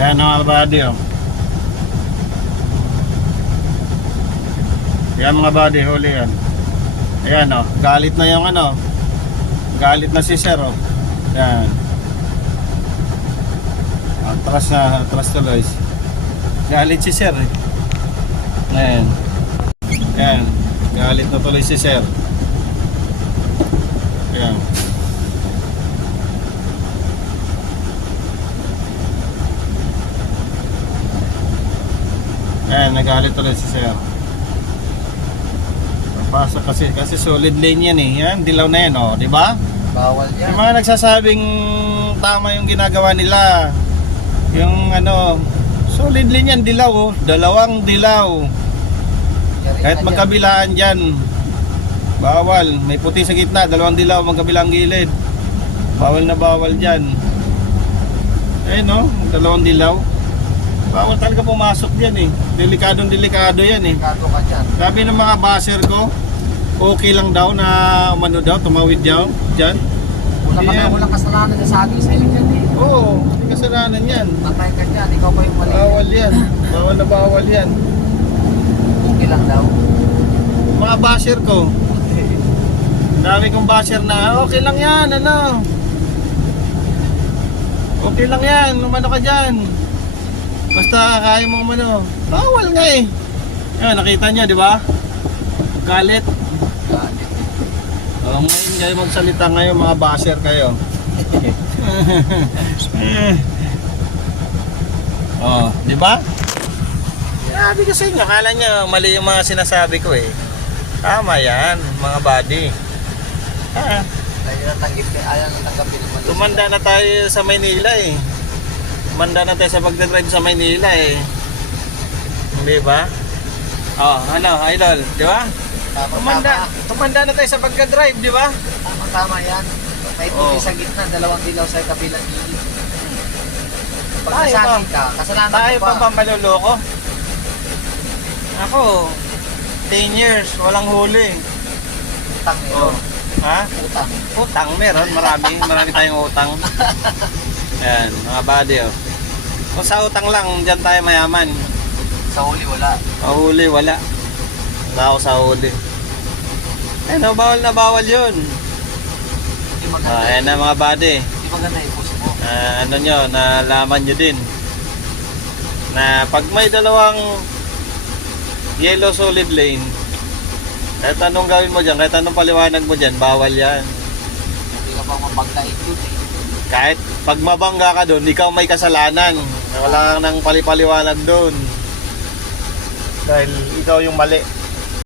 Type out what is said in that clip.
Yan mga buddy, oh. Yan mga buddy, huli yan. Ayan, oh. Galit na yung ano. Galit na si sir, oh. Yan. Atras tuloy. Galit si sir, eh. Ayan. Ayan. Galit na tuloy si sir. Ayan. Ayan, nagalit tuloy si sir. Papasok kasi solid lane yan eh. Yan, dilaw na yan, oh, di ba? Bawal yan. Yung mga nagsasabing tama yung ginagawa nila. Yung ano, solid lane yan, dilaw, oh. Dalawang dilaw. Kahit magkabilaan dyan, bawal. May puti sa gitna, dalawang dilaw, magkabilang gilid. Bawal na bawal dyan. Ayun, no, dalawang dilaw. Bawal talaga pumasok dyan eh. Delikado yan eh. Delikado ka dyan. Sabi ng mga baser ko, okay lang daw na umano daw, tumawid daw dyan. Walang kasalanan na sa ating sa'yo dyan eh. Oo, may kasalanan yan. Patay ka dyan, ikaw pa yung mali. Bawal yan. Bawal na bawal yan. Okay lang daw. Mga baser ko, dami kong baser na, okay lang yan, ano. Okay lang yan, umano ka dyan. Basta kaya mo umano. Bawal nga eh. Yan, nakita nyo, di ba? Galit. Ngayon kayo magsalita ngayon, mga baser kayo. Oh, di ba? Sabi ko sa inyo, akala nyo mali yung mga sinasabi ko eh. Tama yan, mga buddy. Ayaw na tanggapin naman. Tumanda na tayo sa Maynila eh. Tumanda na tayo sa pagdadrive sa Maynila eh. Hindi ba? Oh, ano, idol, di ba? Tumanda na tayo sa pagdadrive, di ba? Tama yan. May puti sa gitna, dalawang dilaw sa kabilang gilid. Pag nasabi ka, kasalanan Tayo mo pa pa. ba maluloko? Ako, 10 years, walang huli. Utang meron. Ha? Utang. Utang meron, marami tayong utang. Yan, mga buddy, oh. Kung sa utang lang, dyan tayo mayaman. Sa huli wala. Mahuli, wala. Wala ako sa huli. No, bawal na bawal yun. Hindi maganda. Ayan na mga buddy. Hindi maganda yung puso mo. Ano nyo, nalaman nyo din na pag may dalawang yellow solid lane, kahit anong gawin mo dyan, kahit anong paliwanag mo dyan, bawal yan. Hindi ka pang mapagdait yun eh. Kahit pag mabangga ka doon, ikaw may kasalanan. Wala kang nang palipaliwanag doon. Dahil ikaw yung mali.